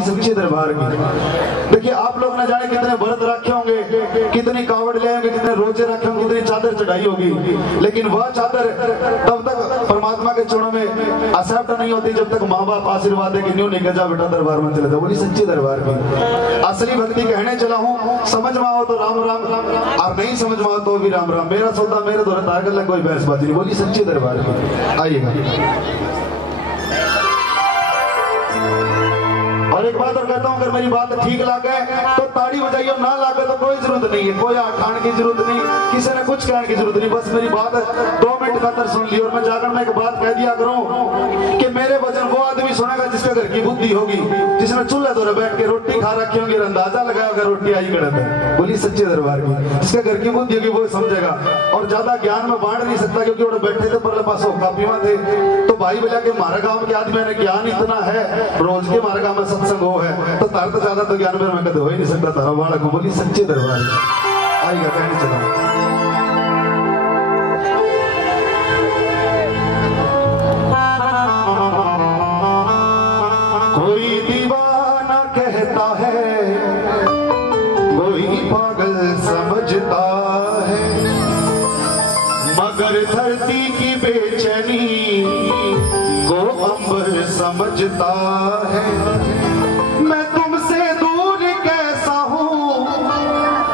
सच्चे दरबार की। देखिए आप लोग न जाने कितने व्रत रखे होंगे, कितनी कावड़ ले होंगे, कितने रोजे रखे होंगे, कितनी चादर चढ़ाई होगी, लेकिन वह चादर तब तक परमात्मा के चरणों में एक्सेप्ट नहीं होती जब तक माँ बाप आशीर्वाद है कि न्यू नहीं गजा बेटा दरबार में चले जाओ। बोली सच्ची दरबार की। असली भक्ति कहने चला हूँ, समझ में आओ तो राम राम और नहीं समझ में आओ तो भी राम राम। मेरा सौदा मेरे द्वारा तार कर कोई बहसबाजी नहीं। बोली सच्ची दरबार की। आइएगा। और एक बात और कहता हूँ, अगर मेरी बात ठीक लगे तो ताड़ी बजाइए, ना लगे तो कोई जरूरत नहीं है, कोई आठान की जरूरत नहीं, किसी ने कुछ कहने की जरूरत नहीं। बस मेरी बात 2 मिनट खातर सुन ली। और मैं जाकर मैं एक बात कह दिया करूँ कि मेरे वचन वो आदमी सुनेगा जिसके घर की बुद्धि होगी, जिसने चूल्हे दौरे बैठ के रोटी खा रखी होगी, अंदाजा लगाया रोटी आई गलत है। बोली सच्चे दरबार की। जिसके घर की बुद्धि होगी वो समझेगा। और ज्यादा ज्ञान में बांट नहीं सकता क्योंकि वो बैठे थे परले पास कापीमा थे। तो भाई बोला कि हमारे गाँव के आदमी ने ज्ञान इतना है, रोज के हमारे गाँव में सत्संग हो है, तो तार तो ज्यादा तो ज्ञान में मैं कदे हो ही नहीं सकता तारा वाला को। बोली सच्चे दरबार। आइएगा कहने चला। कोई दीवाना कहता है, कोई पागल समझता है, मगर धरती की बेचैनी को अंबर समझता है। मैं तुमसे दूर कैसा हूँ,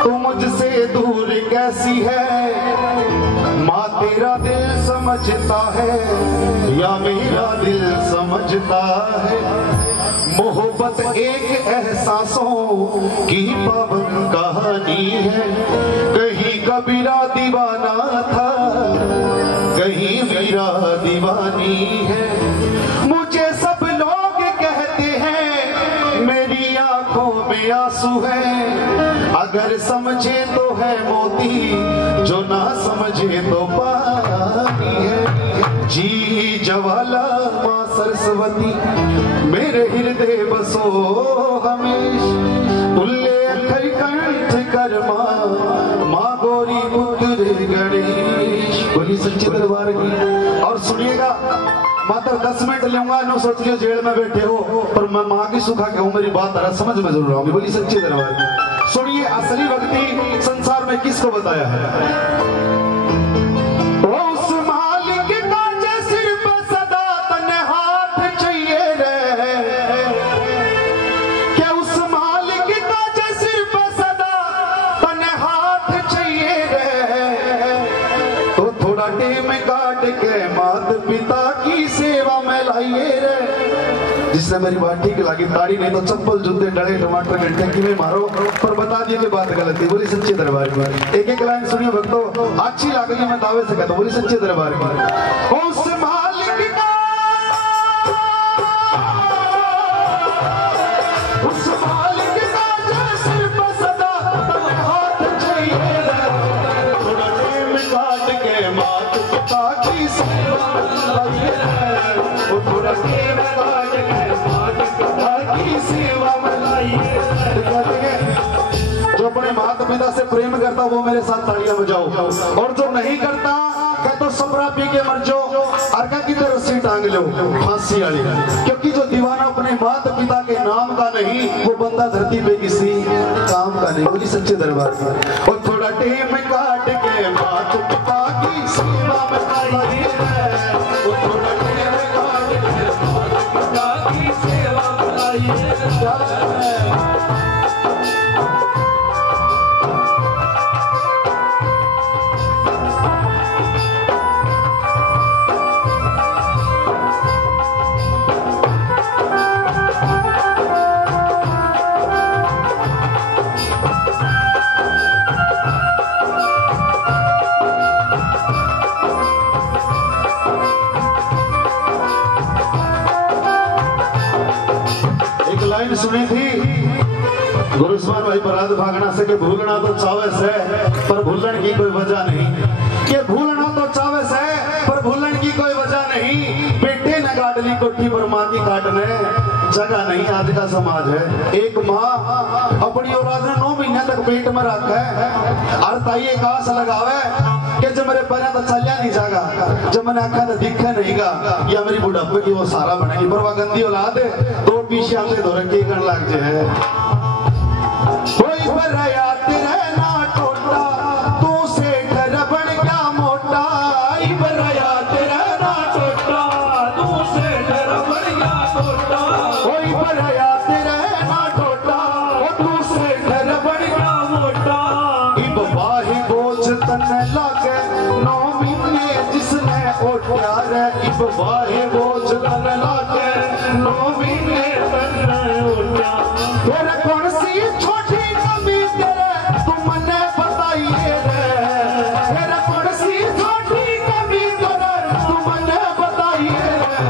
तुम मुझसे दूर कैसी है, माँ तेरा दिल समझता है या मेरा दिल समझता है। मोहब्बत एक एहसासों की पावन कहानी है, कहीं कबीरा दीवाना था, कहीं मीरा दीवानी है। मुझे सब लोग कहते हैं मेरी आंखों में आंसू है, अगर समझे तो है मोती, जो ना समझे तो पानी है। जी जवाला माँ सरस्वती मेरे हृदय बसो हमेश, तुल्ले अखर कंठ कर माँ गौरी पुत्र गणेश। बोली सच्चे दरबार की। और सुनिएगा, मात्र 10 मिनट लूंगा, नो सोच लियो जेल में बैठे हो, पर मैं माँ की सुखा के हूँ, मेरी बात समझ में जरूर आऊंगी। बोली सच्चे दरबार की। सुनिए, असली भक्ति संसार में किसको बताया है? उस मालिक का जो सिर पर सदा तने हाथ चाहिए रे, क्या उस मालिक का जो सिर पर सदा तने हाथ चाहिए रे, तो थोड़ा टेम काट के माता पिता की सेवा में लाइए रे। जिसने मेरी बात ठीक लगी ताड़ी, नहीं तो चप्पल जूते डले टमाटर घंटे की में मारो, पर बता दिए कि बात गलत है। बोली सच्चे दरबार की। एक एक लाइन सुनिए भक्तों, अच्छी लगी मैं दावे से कहता हूँ। बोली सच्चे दरबार की। उस मालिक का, उस मालिक का जो सिर पर सदा हाथ चाहिए, थोड़ा टेम काट के माता पिता की सेवा में लाइए, थोड़ा टेम काट के माता पिता की सेवा में लाइए। जो अपने माता पिता से प्रेम करता वो मेरे साथ तालियां बजाओ, और जो नहीं करता कह तो सपरा पी के मर जाओ, अर्का की तरह रस्सी टांग लो फांसी वाली। क्योंकि जो दीवाना अपने माता पिता के नाम का नहीं, वो बंदा धरती पे किसी काम का नहीं। बोली सच्चे दरबार का। और थोड़ा टेम काट के माता पिता की सेवा में लाइए, थोड़ा टेम काट के माता पिता की सेवा में लाइए। सुनी थी गुरुस्मान भाई पराध भागना से कि भूलना तो चावे से पर भूलन की कोई वजह नहीं। कि भूलना तो चावे से पर भूलन की कोई वजह नहीं। बेटे ने काट ली कोठी पर माँ की काटने जगह नहीं। आज का समाज है, एक माँ अपनी औलाद ने 9 महीने तक पेट में रखा है, और ताई एक आस लगावे कि जब मेरे पैर तो चलिया नहीं जागा, जब मैंने आखा तो दिखा नहीं गा, या मेरी बुढ़ापे की वो सारा बनेगी। पर वह गंदी औलाद दो पीछे आते दो रखे कर लग जाए। कोई पर याद रहना टोटा, तू से घर बन गया मोटा। पर याद रहना टोटा, तू से घर बन गया मोटा। कोई पर याद रहना टोटा, तू से घर बन गया मोटा। इब बाही बोझ तन लागे 9 महीने जिसने ओटिया रे। इब बाही बोझ तन लागे 9 महीने तन ओटिया। तेरे कौन सी छोटी कमी तेरे तुम मने बताइए रे। तेरे कौन सी छोटी कमी तेरे तुम मने बताइए रे।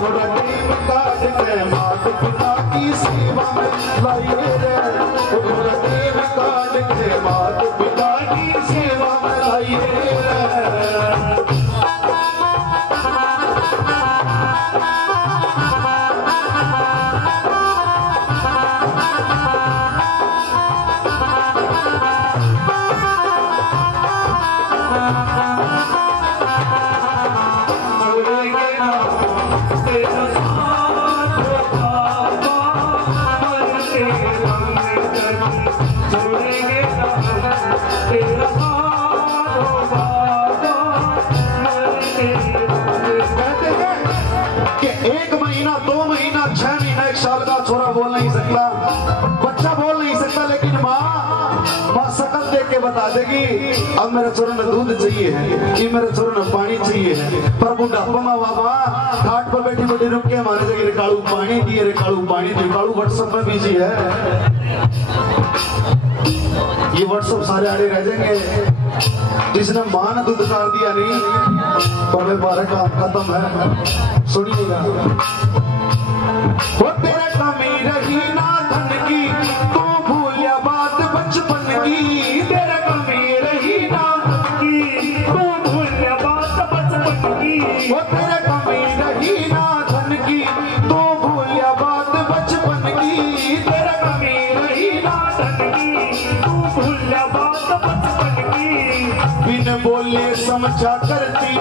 थोड़ा टाइम काट के मात पिता की सेवा में लाइए रे। थोड़ा टाइम काट के मात पिता की सेवा में लाइए रे। बोल नहीं सकता, बच्चा बोल नहीं सकता, लेकिन माँ शकल देख के बता देगी अब मेरे छोरे में दूध चाहिए है, कि मेरे छोरे में पानी चाहिए है। पर बुढ़ापा में बाबा घाट पर बैठी बैठी रुक के हमारे जगह रे कालू पानी दिए, रे कालू पानी दिए। कालू व्हाट्सएप में बिजी है, ये व्हाट्सएप सारे आड़े रह जाएंगे। जिसने मां ने दूध कार दिया नहीं, पर बारह काम खत्म है। सुनिएगा, वो तेरे कमी रही ना धन की, तू भूलिया बात बचपन की। तेरे कमी रही ना धन की, तू भूलिया बात बचपन की। वो तेरे कमी रही ना धन की, तू भूलिया बात बचपन की। तेरे कमी रही ना धन की, तू भूलिया बात बचपन की। बिन बोले समझा करती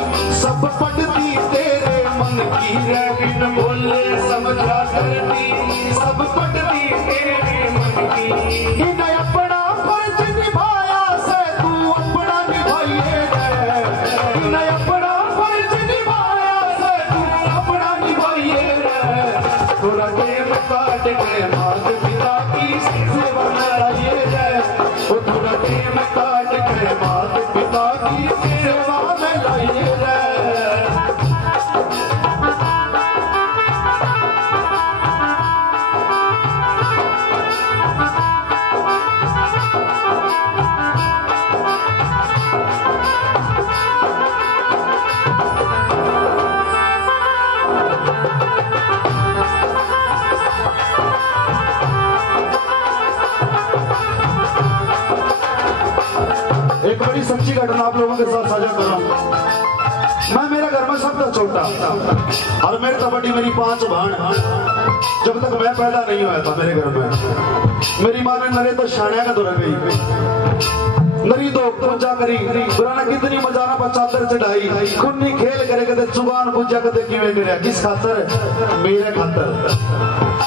सब पढ़ती तेरे मन की रे। बिन बोले समझा करती सब पढ़ती तेरे मन की। इन्हें अपना फर्ज निभाया से तू अपना निभाइए रे। इन्हें अपना फर्ज निभाया से तू अपना निभाइए रे। थोड़ा टाइम काट के मात पिता की सेवा में लाइए रे। थोड़ा टाइम काट के मात पिता की सेवा में लाइए रे। एक बड़ी सच्ची घटना आप लोगों के साथ साझा कर रहा हूं। मैं मेरे घर में सबसे छोटा और मेरे तो बड़ी मेरी 5 बहन। जब तक मैं पैदा नहीं हुआ था मेरे घर में मेरी माँ ने नरे तो शानिया का दौरा गई नरी दो पूजा करी। पुराना कितनी मजाना पर चादर चढ़ाई, खुन्नी खेल करे कदे जुबान पूजा कदे किवें करे। किस खातर? मेरे खातर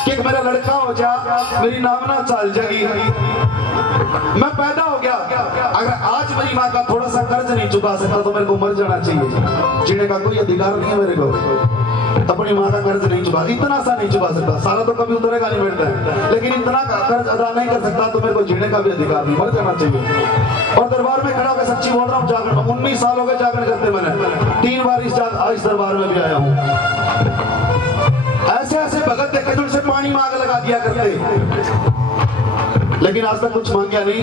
कि मेरा लड़का हो जा, मेरी नामना चल जाएगी। मैं पैदा हो गया, अगर आज मेरी माँ का थोड़ा सा कर्ज नहीं चुका सकता तो मेरे को मर जाना चाहिए। जीने का कोई अधिकार नहीं है मेरे को। अपनी माँ का कर्ज नहीं चुका, इतना सा नहीं चुका सकता, सारा तो कभी उतरेगा नहीं मिलता है, लेकिन इतना कर्ज अदा नहीं कर सकता तो मेरे को जीने का भी अधिकार नहीं, मर जाना चाहिए। और दरबार में खड़ा होकर सच्ची बोल रहा हूँ, जागरण 19 साल हो गए जागरण करते मैंने 3 बार इस दरबार में भी आया हूँ। ऐसे ऐसे भगत देखे तो उनसे पानी मांग लगा दिया करते, लेकिन आज तक कुछ मांगा नहीं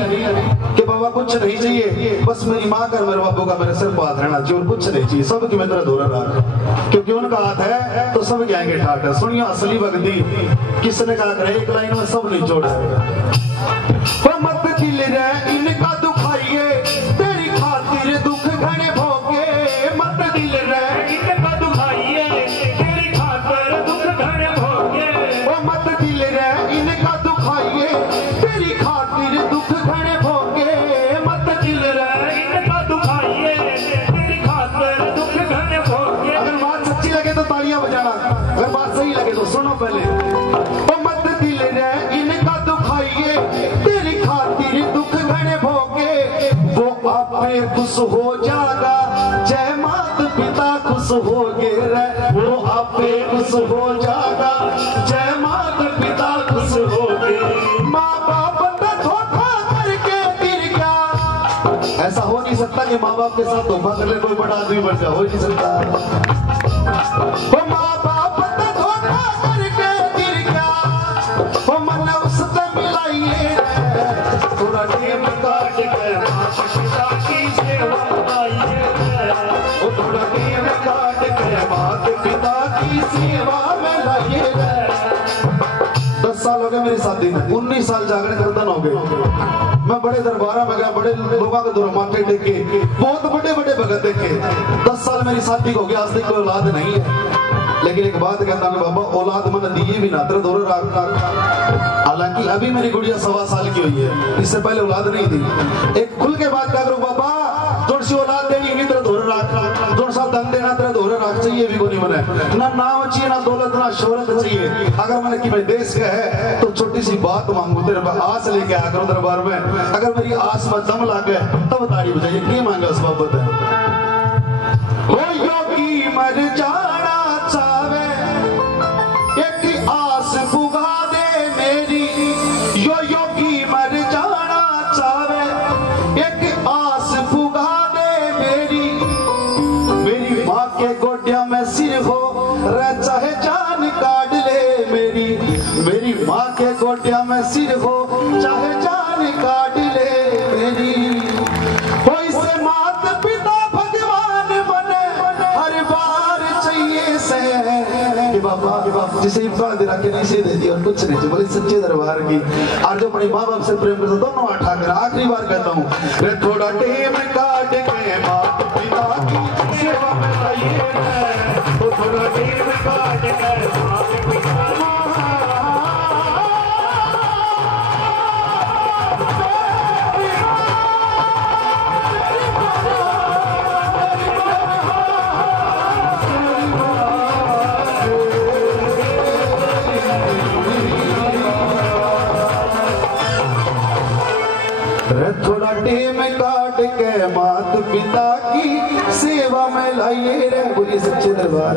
कि बाबा कुछ नहीं चाहिए, बस मेरी माँ का मेरे बाबू का मेरे सिर पर हाथ रहना चाहिए और कुछ नहीं चाहिए। सब की मैं तेरा धोरा रहा, क्योंकि उनका हाथ है तो सब जाएंगे ठाट है। सुनिए असली भक्ति किसने कहा करे, एक लाइन में सब नहीं जोड़ा। मत दिल रे इनका दुखाइए, तेरी खातिर दुख घने भोगे। मत दिल रे इनका दुखाइए, तेरी खातिर दुख घने भोगे। मत दिल रे इनका दुखाइए, तेरी खातिर दुख घने भोगे। मत दिल रे इनका दुखाइए, आपे खुश हो जागा, जय माता पिता खुश हो गे रे, वो आपे खुश हो जागा, जय माता पिता खुश हो गे। माँ बाप का धोखा करके गिर गया, ऐसा हो नहीं सकता कि माँ बाप के साथ धोखा कर ले कोई बड़ा आदमी बन जाए, हो नहीं सकता। वो माँ बाप का धोखा करके गिर गया, वो मन उससे मिलाइए थोड़ा टेम काट के माता पिता की सेवा आइए, वो थोड़ा टेम काट के माता पिता की सेवा में लाइए। 10 साल हो गए मेरी शादी में, 19 साल जागरण कीर्तन हो गए। मैं बड़े दरबारा में गया, बड़े लोगों के दौर माथे टेके, बहुत बड़े बड़े भगत देखे। 10 साल मेरी शादी हो गया, आज तक कोई औलाद नहीं है। लेकिन एक बात कहता हूँ बाबा, औलाद मन दिए भी ना तेरे दौर राख। हालांकि अभी मेरी गुड़िया 1.25 साल की हुई है, इससे पहले औलाद नहीं थी। एक खुल के बात क्या करूँ बाबा, जोड़ सी औलाद देनी भी तेरे दौर राख, जोड़ सा धन देना तेरे दौर राख चाहिए भी को नहीं बने, ना नाम चाहिए, ना दौलत, ना शोहरत चाहिए। अगर मैंने कि मैं देश का है तो छोटी सी बात मांगू तेरे आस लेके आ करो दरबार में, अगर मेरी आस में दम लागे तब ताड़ी बजाइए, क्या मांगा उस बाबत है। वो योगी मर जाना चाहे, एक आस पुगा दे मेरी, यो योगी मर जाना चाहे, एक आस पुगा दे मेरी, मेरी माँ के गोड्या में सिर हो रे चाहे जान काट ले मेरी, मेरी माँ के गोड्या में सिर हो चाहे जान काट ले मेरी। कोई से माता पिता भगवान बने हर बार चाहिए से कि बाबा जिसे इब्बाल दे रखे नहीं से दे दिया और कुछ नहीं, बोले सच्चे दरबार की। आज जो अपने माँ बाप से प्रेम करता दोनों आठा कर, आखिरी बार कहता हूँ रे थोड़ा टेम काट के माता पिता की सेवा में लाइए, तो थोड़ा टेम काट के माता पिता थोड़ा टेम काट के माता पिता की सेवा में लाइए रे, बोलिए सच्चे दरबार।